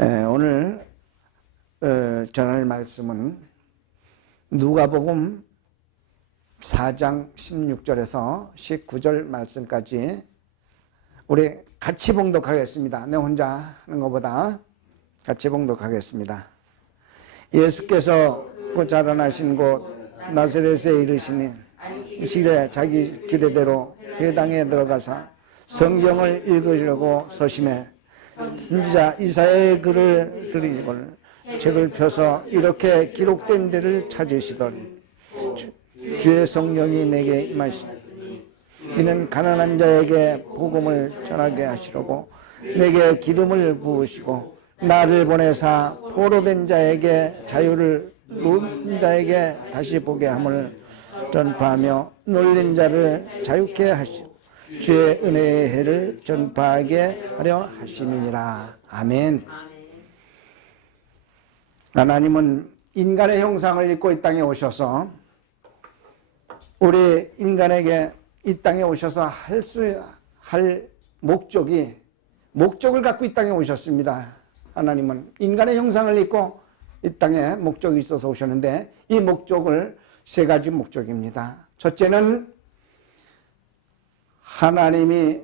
오늘 전할 말씀은 누가복음 4장 16절에서 19절 말씀까지 우리 같이 봉독하겠습니다. 내 혼자 하는 것보다 같이 봉독하겠습니다. 예수께서 그 자라나신 곳 나사렛에 이르시니 이시에 자기 규례대로 회당에 들어가사 성경을 읽으려고 서심해 선지자 이사야의 글을 들이고는 책을 펴서 이렇게 기록된 데를 찾으시더니 주의 성령이 내게 임하시니 이는 가난한 자에게 복음을 전하게 하시려고 내게 기름을 부으시고 나를 보내사 포로된 자에게 자유를 누운 자에게 다시 보게 함을 전파하며 놀린 자를 자유케 하시고 주의 은혜의 해를 전파하게 하려 하심이니라. 아멘. 하나님은 인간의 형상을 입고 이 땅에 오셔서 우리 인간에게 이 땅에 오셔서 할 목적을 갖고 이 땅에 오셨습니다. 하나님은 인간의 형상을 입고 이 땅에 목적이 있어서 오셨는데 이 목적을 세 가지 목적입니다. 첫째는 하나님이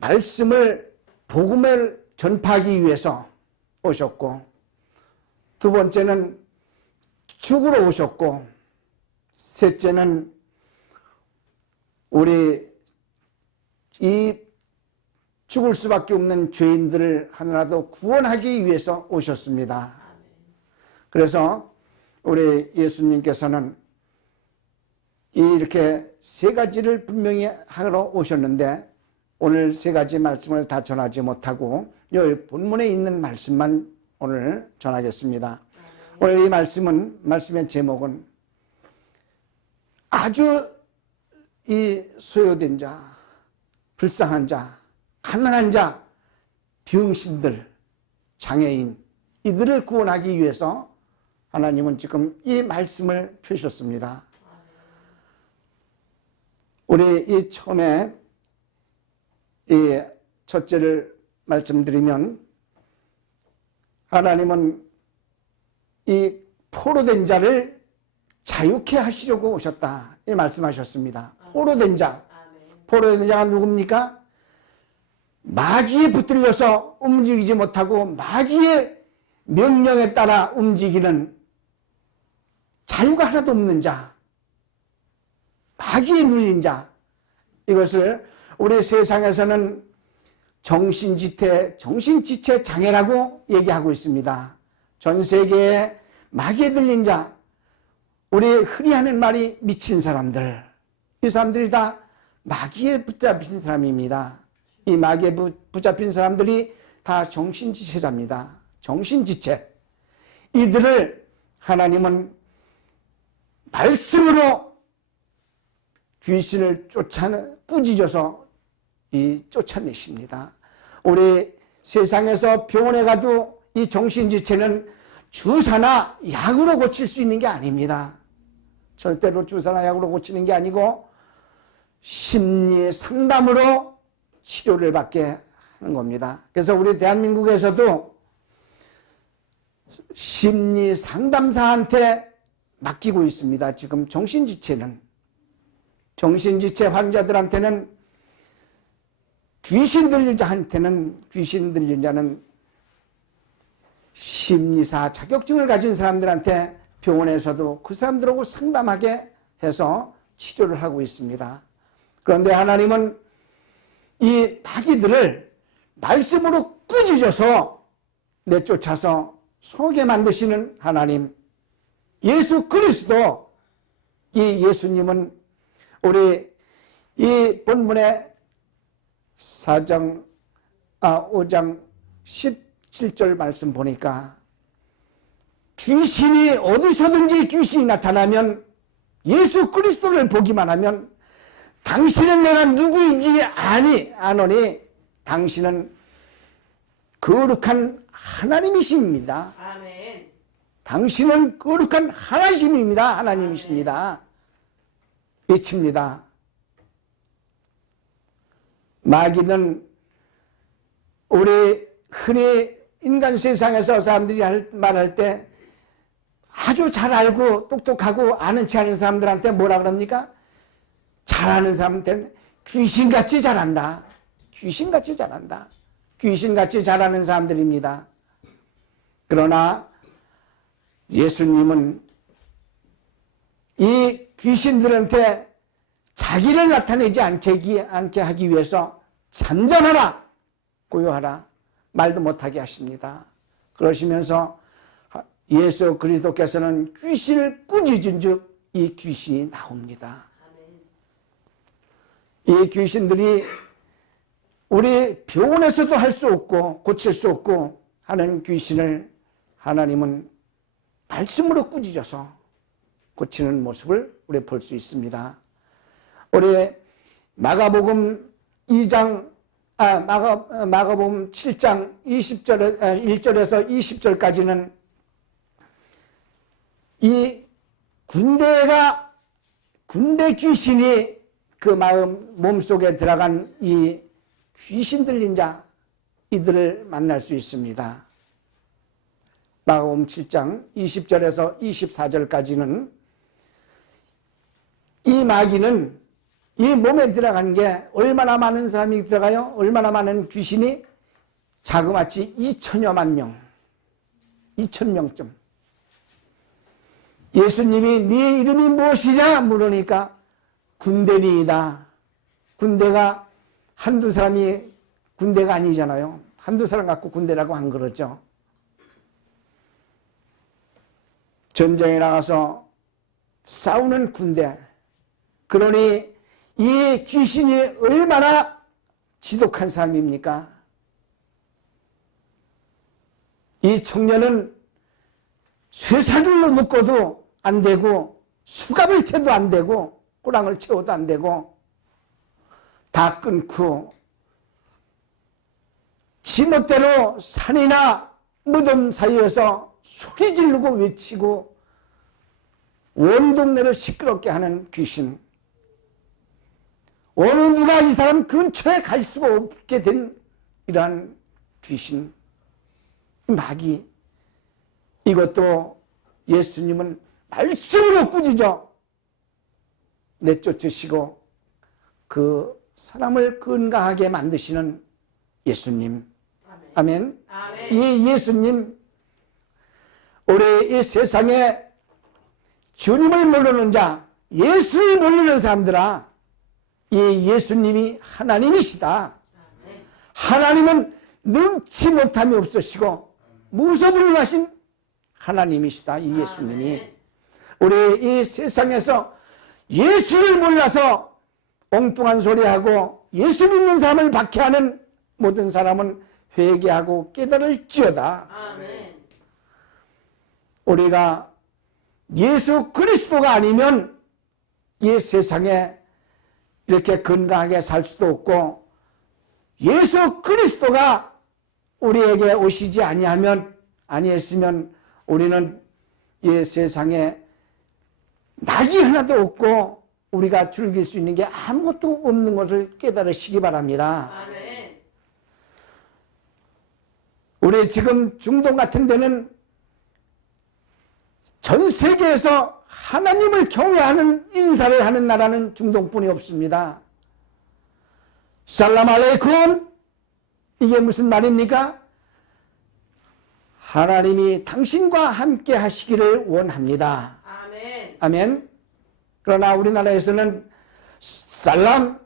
말씀을 복음을 전파하기 위해서 오셨고, 두 번째는 죽으러 오셨고, 셋째는 우리 이 죽을 수밖에 없는 죄인들을 하나라도 구원하기 위해서 오셨습니다. 그래서 우리 예수님께서는 이렇게 세 가지를 분명히 하러 오셨는데 오늘 세 가지 말씀을 다 전하지 못하고 여기 본문에 있는 말씀만 오늘 전하겠습니다. 오늘 이 말씀의 제목은 아주 이 소요된 자, 불쌍한 자, 가난한 자, 병신들, 장애인 이들을 구원하기 위해서 하나님은 지금 이 말씀을 펴셨습니다. 우리 이 처음에 이 첫째를 말씀드리면 하나님은 이 포로된 자를 자유케 하시려고 오셨다 이 말씀하셨습니다. 포로된 자, 포로된 자가 누굽니까? 마귀에 붙들려서 움직이지 못하고 마귀의 명령에 따라 움직이는 자유가 하나도 없는 자, 마귀에 눌린 자, 이것을 우리 세상에서는 정신지체 장애라고 얘기하고 있습니다. 전 세계에 마귀에 들린 자, 우리 흔히 하는 말이 미친 사람들, 이 사람들이 다 마귀에 붙잡힌 사람입니다. 이 마귀에 붙잡힌 사람들이 다 정신지체자입니다. 정신지체. 이들을 하나님은 말씀으로 귀신을 꾸짖어서 쫓아내십니다. 우리 세상에서 병원에 가도 이 정신지체는 주사나 약으로 고칠 수 있는 게 아닙니다. 절대로 주사나 약으로 고치는 게 아니고 심리 상담으로 치료를 받게 하는 겁니다. 그래서 우리 대한민국에서도 심리 상담사한테 맡기고 있습니다. 지금 정신지체는. 정신지체 환자들한테는 귀신 들린 자는 심리사 자격증을 가진 사람들한테 병원에서도 그 사람들하고 상담하게 해서 치료를 하고 있습니다. 그런데 하나님은 이 마귀들을 말씀으로 꾸짖어서 내쫓아서 속게 만드시는 하나님, 예수 그리스도, 이 예수님은 우리 이 본문의 5장 17절 말씀 보니까 귀신이 어디서든지 귀신이 나타나면 예수 그리스도를 보기만 하면 당신은 내가 누구인지 아노니 당신은 거룩한 하나님이십니다. 아멘. 당신은 거룩한 하나님이십니다. 외칩니다. 마귀는 우리 흔히 인간 세상에서 사람들이 말할 때 아주 잘 알고 똑똑하고 아는 체 아는 사람들한테 뭐라 그럽니까? 잘하는 사람한테는 귀신같이 잘한다. 귀신같이 잘한다. 귀신같이 잘하는 사람들입니다. 그러나 예수님은 이 귀신들한테 자기를 나타내지 않게 하기 위해서 잠잠하라, 고요하라, 말도 못하게 하십니다. 그러시면서 예수 그리스도께서는 귀신을 꾸짖은 즉 이 귀신이 나옵니다. 이 귀신들이 우리 병원에서도 할 수 없고 고칠 수 없고 하는 귀신을 하나님은 말씀으로 꾸짖어서 고치는 모습을 우리 볼 수 있습니다. 우리 마가복음 2장, 마가복음 7장 1절에서 20절까지는 이 군대 귀신이 그 몸속에 들어간 이 귀신 들린 자, 이들을 만날 수 있습니다. 마가복음 7장 20절에서 24절까지는 이 마귀는 이 몸에 들어간 게 얼마나 많은 사람이 들어가요? 얼마나 많은 귀신이? 자그마치 2천여만 명, 2천명쯤. 예수님이 네 이름이 무엇이냐 물으니까 군대니이다. 군대가 한두 사람이 군대가 아니잖아요. 한두 사람 갖고 군대라고 안 그러죠. 전쟁에 나가서 싸우는 군대. 그러니 이 귀신이 얼마나 지독한 사람입니까? 이 청년은 쇠사슬로 묶어도 안 되고 수갑을 채도 안 되고 꼬랑을 채워도 안 되고 다 끊고 지멋대로 산이나 무덤 사이에서 소리 지르고 외치고 온 동네를 시끄럽게 하는 귀신. 어느 누가 이 사람 근처에 갈 수가 없게 된 이러한 귀신, 마귀. 이것도 예수님은 말씀으로 꾸짖어 내쫓으시고 그 사람을 건강하게 만드시는 예수님. 아멘. 아멘. 이 예수님, 우리 이 세상에 주님을 모르는 자, 예수를 모르는 사람들아, 이 예수님이 하나님이시다. 하나님은 능치 못함이 없으시고 무소불능하신 하나님이시다. 이 예수님이. 우리 이 세상에서 예수를 몰라서 엉뚱한 소리하고 예수 믿는 사람을 박해하는 모든 사람은 회개하고 깨달을지어다. 우리가 예수 그리스도가 아니면 이 세상에 이렇게 건강하게 살 수도 없고, 예수 그리스도가 우리에게 오시지 아니했으면 우리는 이 세상에 낙이 하나도 없고 우리가 즐길 수 있는 게 아무것도 없는 것을 깨달으시기 바랍니다. 아멘. 우리 지금 중동 같은 데는 전 세계에서 하나님을 경외하는 인사를 하는 나라는 중동뿐이 없습니다. 살람 알레이쿰, 이게 무슨 말입니까? 하나님이 당신과 함께 하시기를 원합니다. 아멘. 아멘. 그러나 우리나라에서는 살람,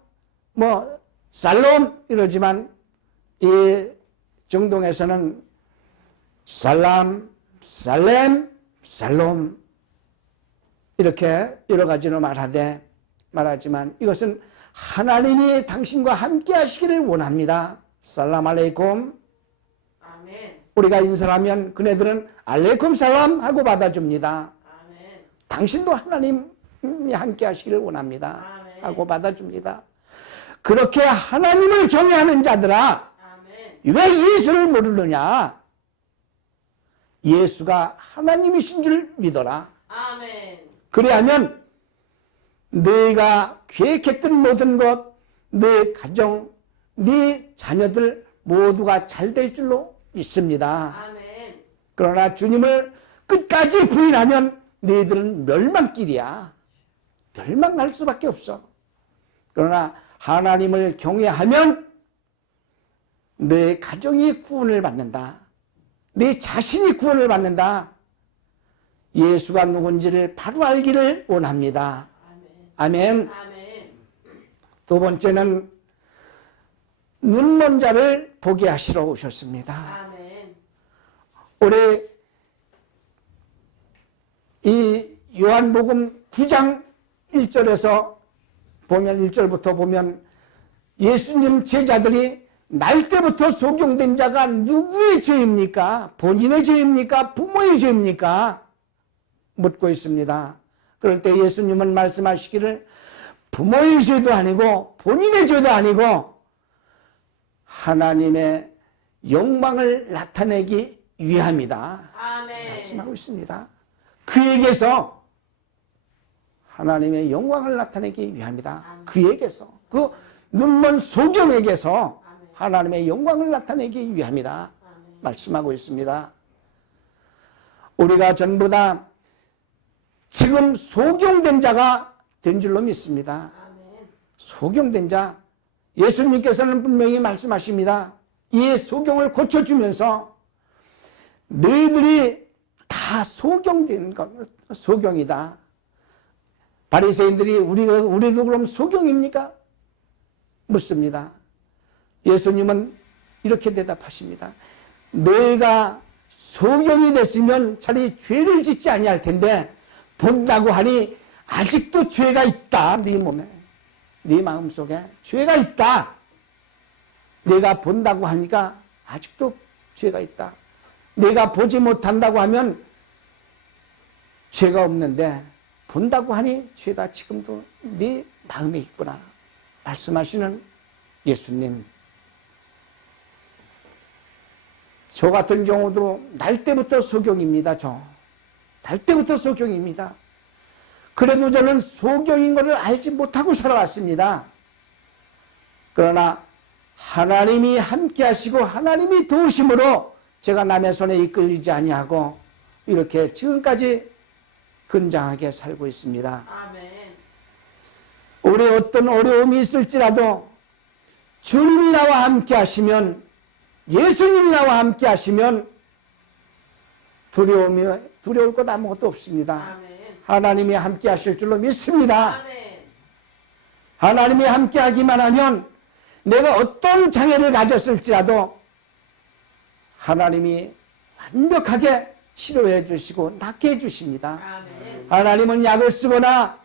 살롬 이러지만 이 중동에서는 살람, 살렘, 살롬 이렇게 여러 가지로 말하지만 이것은 하나님이 당신과 함께 하시기를 원합니다. 살람 알레이쿰. 아멘. 우리가 인사하면 그네들은 알레이쿰 살람 하고 받아줍니다. 아멘. 당신도 하나님이 함께 하시기를 원합니다. 아멘. 하고 받아줍니다. 그렇게 하나님을 경외하는 자들아, 아멘. 왜 예수를 모르느냐? 예수가 하나님이신 줄 믿어라. 아멘. 그래야면 너희가 계획했던 모든 것, 너 가정, 네 자녀들 모두가 잘 될 줄로 믿습니다. 아멘. 그러나 주님을 끝까지 부인하면 너희들은 멸망길이야. 멸망할 수밖에 없어. 그러나 하나님을 경외하면 내 가정이 구원을 받는다. 내 자신이 구원을 받는다. 예수가 누군지를 바로 알기를 원합니다. 아멘. 아멘. 두 번째는 눈먼 자를 보게 하시러 오셨습니다. 아멘. 올해 이 요한복음 9장 1절에서 보면 1절부터 보면 예수님 제자들이 날 때부터 소경된 자가 누구의 죄입니까? 본인의 죄입니까? 부모의 죄입니까? 묻고 있습니다. 그럴 때 예수님은 말씀하시기를 부모의 죄도 아니고 본인의 죄도 아니고 하나님의 영광을 나타내기 위함이다. 아멘. 말씀하고 있습니다. 그에게서 하나님의 영광을 나타내기 위함이다. 아멘. 그에게서 그 눈먼 소경에게서 하나님의 영광을 나타내기 위함이다. 아멘. 말씀하고 있습니다. 우리가 전부 다 지금 소경된 자가 된 줄로 믿습니다. 아멘. 소경된 자, 예수님께서는 분명히 말씀하십니다. 이 소경을 고쳐주면서 너희들이 다 소경된 것, 소경이다. 바리새인들이 우리도 그럼 소경입니까? 묻습니다. 예수님은 이렇게 대답하십니다. 너희가 소경이 됐으면 차라리 죄를 짓지 아니할 텐데 본다고 하니 아직도 죄가 있다. 네 몸에, 네 마음속에 죄가 있다. 내가 본다고 하니까 아직도 죄가 있다. 내가 보지 못한다고 하면 죄가 없는데 본다고 하니 죄가 지금도 네 마음에 있구나. 말씀하시는 예수님. 저 같은 경우도 날 때부터 소경입니다. 날 때부터 소경입니다. 그래도 저는 소경인 것을 알지 못하고 살아왔습니다. 그러나 하나님이 함께 하시고 하나님이 도우심으로 제가 남의 손에 이끌리지 아니하고 이렇게 지금까지 건장하게 살고 있습니다. 아멘. 올해 어떤 어려움이 있을지라도 주님이 나와 함께 하시면, 예수님이 나와 함께 하시면 두려울 것 아무것도 없습니다. 아멘. 하나님이 함께 하실 줄로 믿습니다. 아멘. 하나님이 함께 하기만 하면 내가 어떤 장애를 가졌을지라도 하나님이 완벽하게 치료해 주시고 낫게 해 주십니다. 아멘. 하나님은 약을 쓰거나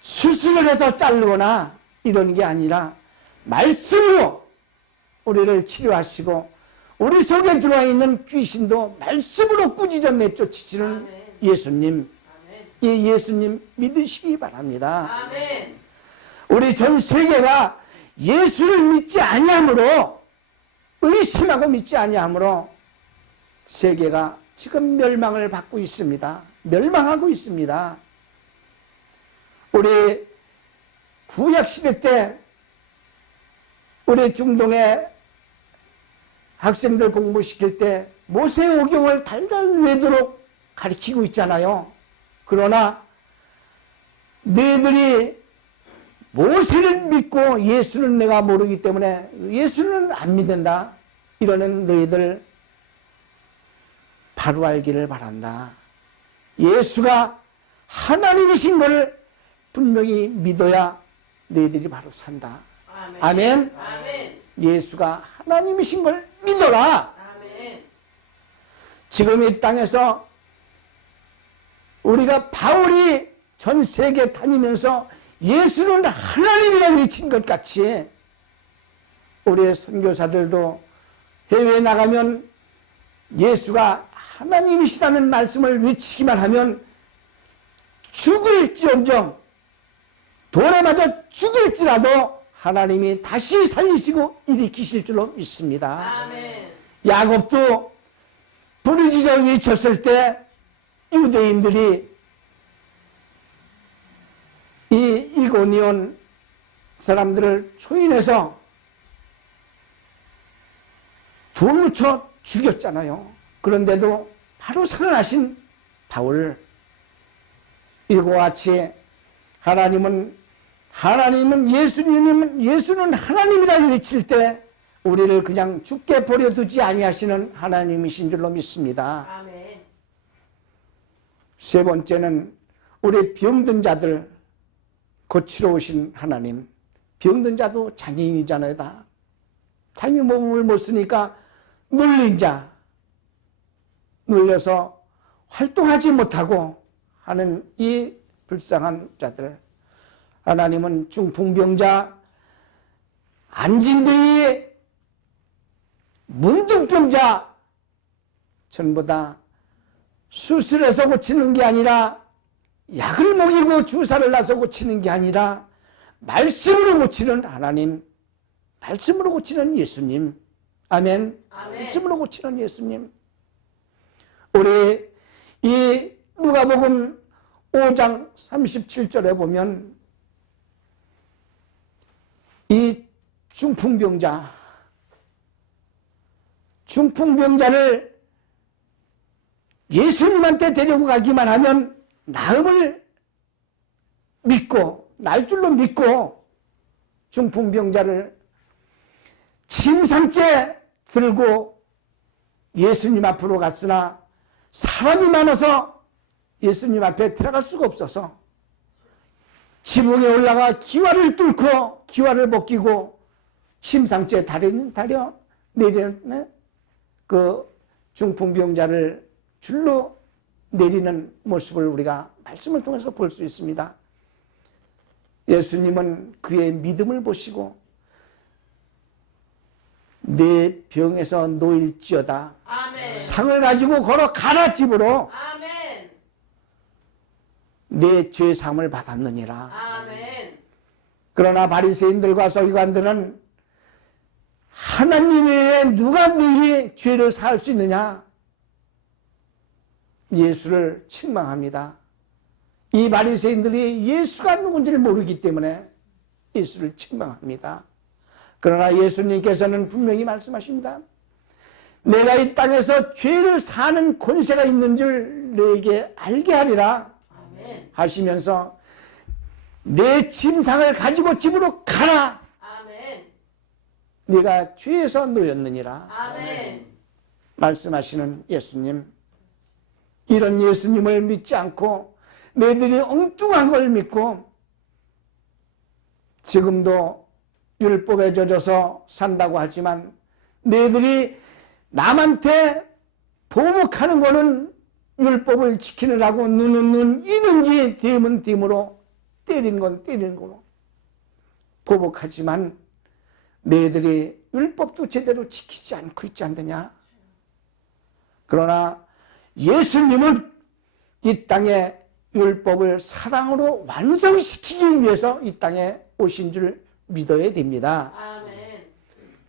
수술을 해서 자르거나 이런 게 아니라 말씀으로 우리를 치료하시고 우리 속에 들어와 있는 귀신도 말씀으로 꾸짖어 내쫓으시는 아멘. 예수님, 아멘. 이 예수님 믿으시기 바랍니다. 아멘. 우리 전 세계가 예수를 믿지 아니하므로, 의심하고 믿지 아니하므로 세계가 지금 멸망을 받고 있습니다. 멸망하고 있습니다. 우리 구약시대 때 우리 중동의 학생들 공부시킬 때 모세오경을 달달 외도록 가르치고 있잖아요. 그러나 너희들이 모세를 믿고 예수는 내가 모르기 때문에 예수는 안 믿는다. 이러는 너희들 바로 알기를 바란다. 예수가 하나님이신 것을 분명히 믿어야 너희들이 바로 산다. 아멘. 아멘. 예수가 하나님이신 걸 믿어라. 아멘. 지금 이 땅에서 우리가 바울이 전 세계 다니면서 예수는 하나님이라 외친 것 같이 우리의 선교사들도 해외에 나가면 예수가 하나님이시다는 말씀을 외치기만 하면 죽을지언정, 돌에 맞아 죽을지라도 하나님이 다시 살리시고 일으키실 줄로 믿습니다. 아멘. 야곱도 부르짖어 외쳤을 때 유대인들이 이 이고니온 사람들을 초인해서 돌 묻혀 죽였잖아요. 그런데도 바로 살아나신 바울, 이와 같이 하나님은 예수는 하나님이라 외칠 때 우리를 그냥 죽게 버려두지 아니하시는 하나님이신 줄로 믿습니다. 아멘. 세 번째는 우리 병든 자들 고치러 오신 하나님. 병든 자도 장애인이잖아요. 다 자기 몸을 못 쓰니까 눌린 자, 눌려서 활동하지 못하고 하는 이 불쌍한 자들, 하나님은 중풍병자, 안진뱅이, 문둥병자 전부 다 수술해서 고치는 게 아니라, 약을 먹이고 주사를 놔서 고치는 게 아니라 말씀으로 고치는 하나님, 말씀으로 고치는 예수님. 아멘. 말씀으로 고치는 예수님. 우리 이 누가복음 5장 37절에 보면 이 중풍병자를 예수님한테 데리고 가기만 하면 나음을 믿고, 날 줄로 믿고 중풍병자를 침상째 들고 예수님 앞으로 갔으나 사람이 많아서 예수님 앞에 들어갈 수가 없어서 지붕에 올라가 기와를 뚫고 기와를 벗기고 침상째 다려 내리는 그 중풍병자를 줄로 내리는 모습을 우리가 말씀을 통해서 볼 수 있습니다. 예수님은 그의 믿음을 보시고 내 병에서 놓일지어다. 아멘. 상을 가지고 걸어가라 집으로. 아멘. 내 죄 사함을 받았느니라. 아멘. 그러나 바리새인들과 서기관들은 하나님 외에 누가 너희 죄를 사할 수 있느냐? 예수를 책망합니다. 이 바리새인들이 예수가 누군지를 모르기 때문에 예수를 책망합니다. 그러나 예수님께서는 분명히 말씀하십니다. 내가 이 땅에서 죄를 사는 권세가 있는 줄 너에게 알게 하리라. 아멘. 하시면서 내 침상을 가지고 집으로 가라. 아멘. 네가 죄에서 놓였느니라. 아멘. 말씀하시는 예수님. 이런 예수님을 믿지 않고 너희들이 엉뚱한 걸 믿고 지금도 율법에 젖어서 산다고 하지만 너희들이 남한테 보복하는 거는 율법을 지키느라고 눈은 눈, 이는 지, 됨은 됨으로 때리는 건 때리는 거로 보복하지만 너희들이 율법도 제대로 지키지 않고 있지 않느냐. 그러나 예수님은 이 땅에 율법을 사랑으로 완성시키기 위해서 이 땅에 오신 줄 믿어야 됩니다. 아멘.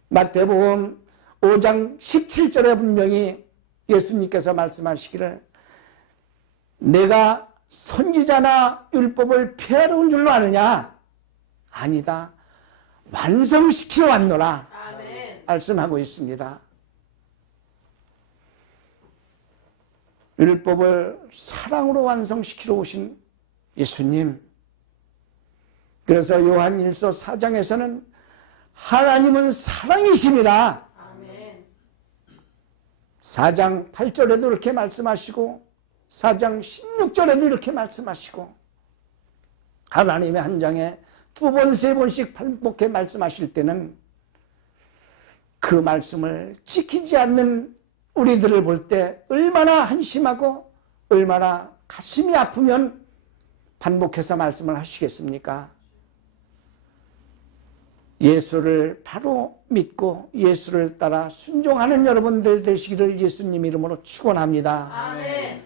마태복음 5장 17절에 분명히 예수님께서 말씀하시기를 내가 선지자나 율법을 폐하러 온 줄로 아느냐? 아니다. 완성시키러 왔노라. 아멘. 말씀하고 있습니다. 율법을 사랑으로 완성시키러 오신 예수님. 그래서 요한일서 4장에서는 하나님은 사랑이심이라. 아멘. 4장 8절에도 이렇게 말씀하시고 4장 16절에도 이렇게 말씀하시고 하나님의 한 장에 두 번, 세 번씩 반복해 말씀하실 때는 그 말씀을 지키지 않는 우리들을 볼 때 얼마나 한심하고 얼마나 가슴이 아프면 반복해서 말씀을 하시겠습니까? 예수를 바로 믿고 예수를 따라 순종하는 여러분들 되시기를 예수님 이름으로 축원합니다. 아멘.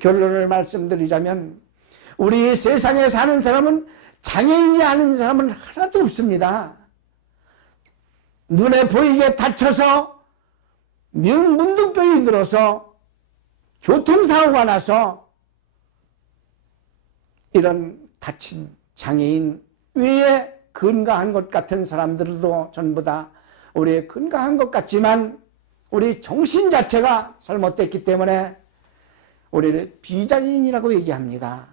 결론을 말씀드리자면 우리 세상에 사는 사람은 장애인이 아닌 사람은 하나도 없습니다. 눈에 보이게 다쳐서 문둥병이 들어서 교통사고가 나서 이런 다친 장애인 외에 건강한 것 같은 사람들도 전부 다 우리 건강한 것 같지만 우리 정신 자체가 잘못됐기 때문에 우리를 비장애인이라고 얘기합니다.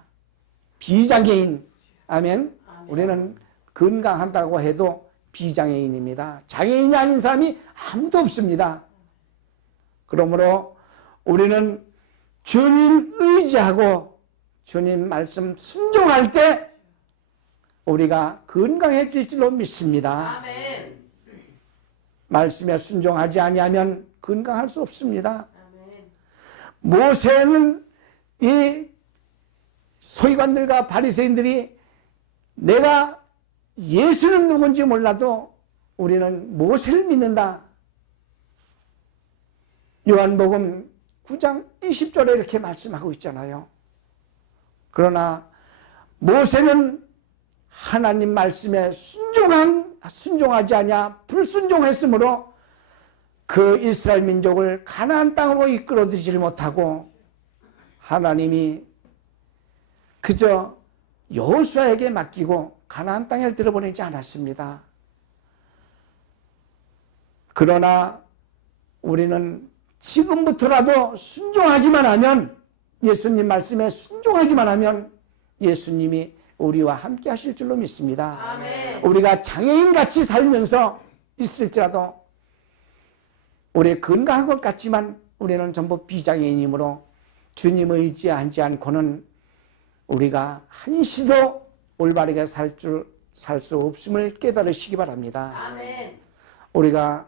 비장애인. 아멘. 우리는 건강한다고 해도 비장애인입니다. 장애인이 아닌 사람이 아무도 없습니다. 그러므로 우리는 주님 의지하고 주님 말씀 순종할 때 우리가 건강해질 줄로 믿습니다. 아멘. 말씀에 순종하지 아니하면 건강할 수 없습니다. 아멘. 모세는 이 서기관들과 바리새인들이 내가 예수는 누군지 몰라도 우리는 모세를 믿는다. 요한복음 9장 20절에 이렇게 말씀하고 있잖아요. 그러나 모세는 하나님 말씀에 순종하지 아니하 불순종했으므로 그 이스라엘 민족을 가나안 땅으로 이끌어들이지 못하고 하나님이 그저 여호수아에게 맡기고 가나안 땅에 들어보내지 않았습니다. 그러나 우리는 지금부터라도 순종하기만 하면, 예수님 말씀에 순종하기만 하면 예수님이 우리와 함께 하실 줄로 믿습니다. 아멘. 우리가 장애인같이 살면서 있을지라도 우리 건강한 것 같지만 우리는 전부 비장애인이므로 주님 의지하지 않고는 우리가 한시도 올바르게 살 수 없음을 깨달으시기 바랍니다. 아멘. 우리가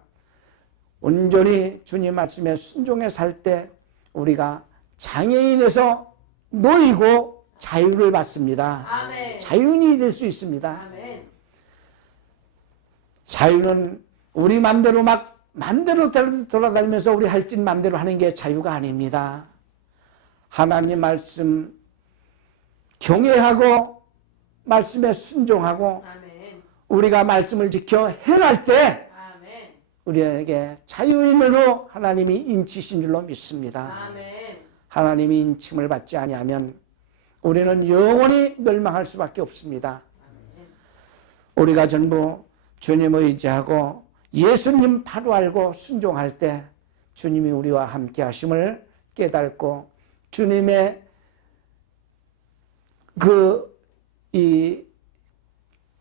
온전히 주님 말씀에 순종해 살 때 우리가 장애인에서 놓이고 자유를 받습니다. 아멘. 자유인이 될 수 있습니다. 아멘. 자유는 우리 맘대로 맘대로 돌아다니면서 우리 할 짓 맘대로 하는 게 자유가 아닙니다. 하나님 말씀 경외하고 말씀에 순종하고 아멘. 우리가 말씀을 지켜 행할 때 아멘. 우리에게 자유인으로 하나님이 인치신 줄로 믿습니다. 아멘. 하나님이 인침을 받지 아니하면 우리는 영원히 멸망할 수밖에 없습니다. 우리가 전부 주님을 의지하고 예수님 바로 알고 순종할 때 주님이 우리와 함께 하심을 깨닫고 주님의 이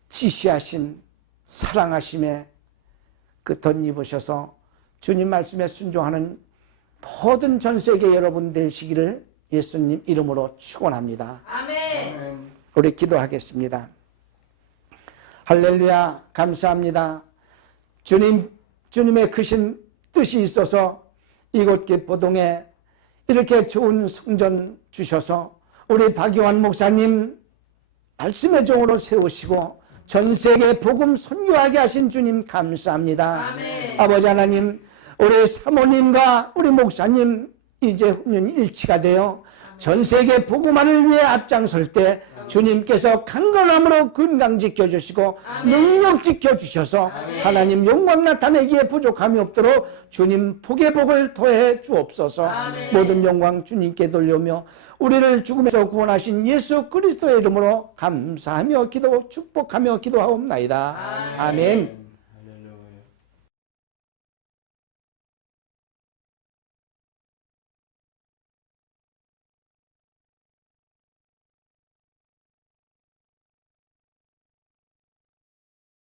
지시하신 사랑하심에 덧입으셔서 주님 말씀에 순종하는 모든 전 세계 여러분 되시기를 예수님 이름으로 축원합니다. 아멘. 우리 기도하겠습니다. 할렐루야, 감사합니다. 주님의 크신 뜻이 있어서 이곳 기포동에 이렇게 좋은 성전 주셔서 우리 박요한 목사님 말씀의 종으로 세우시고 전 세계 복음 선교하게 하신 주님 감사합니다. 아멘. 아버지 하나님, 우리 사모님과 우리 목사님 이제 훈련 일치가 되어 전 세계 복음화를 위해 앞장설 때 주님께서 강건함으로 건강 지켜주시고 능력 지켜주셔서 하나님 영광 나타내기에 부족함이 없도록 주님 복의 복을 더해 주옵소서. 모든 영광 주님께 돌려며 우리를 죽음에서 구원하신 예수 그리스도의 이름으로 감사하며 축복하며 기도하옵나이다. 아멘.